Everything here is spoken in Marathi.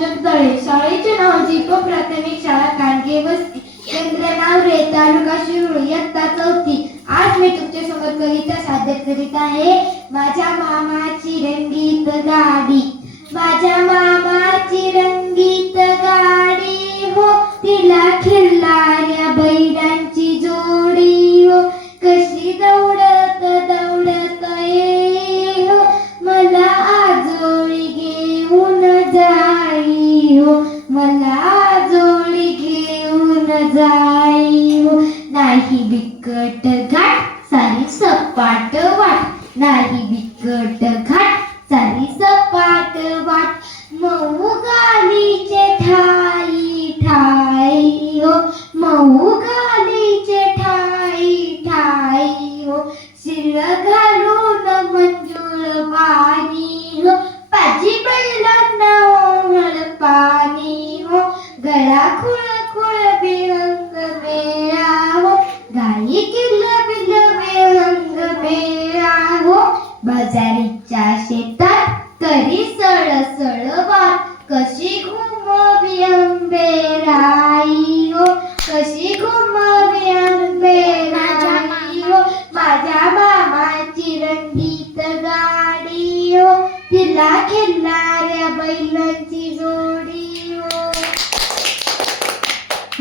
जगदळे. शाळेचे नाव जीप प्राथमिक शाळा कांडगे वस्ती. केंद्र नाव रे, तालुका शिरूर, इयत्ता चौथी. आज मी तुमच्या समोर कविता सादर करीत आहे. माझ्या मामाची रंगीत गाडी. माझ्या मामाची रंगीत गाडी हो, तिला खिल्लाऱ्या बैलांची जोडी हो. कशी दौडत दौडत ये हो, मला आजोळी घेऊन जाई हो, मला आजोळी घेऊन जाई हो. नाही बिकट घाट, सारी सपाट वाट. नाही बिकट घाट, सारी सपाट वाट. मऊ गालीचे ठाई ठाई हो, मऊ गालीचे ठाई ठाई हो. शिर घालून मंजूळ पाणी हो, पाजी बैलांना ओघळ पाणी हो. गळा खुळखुळ बेरंग मेळा हो, गाई किल्लबिल्ल बेरंग मेळा हो. बाजारीच्या शेतात करी सळसळ वाट. कशी घुमवी अंबेराई हो, कशी घुमवी अंबेराई हो. माझ्या मामाची रंगीत गाडी हो, तिला खिल्लाऱ्या बैलांची जोडी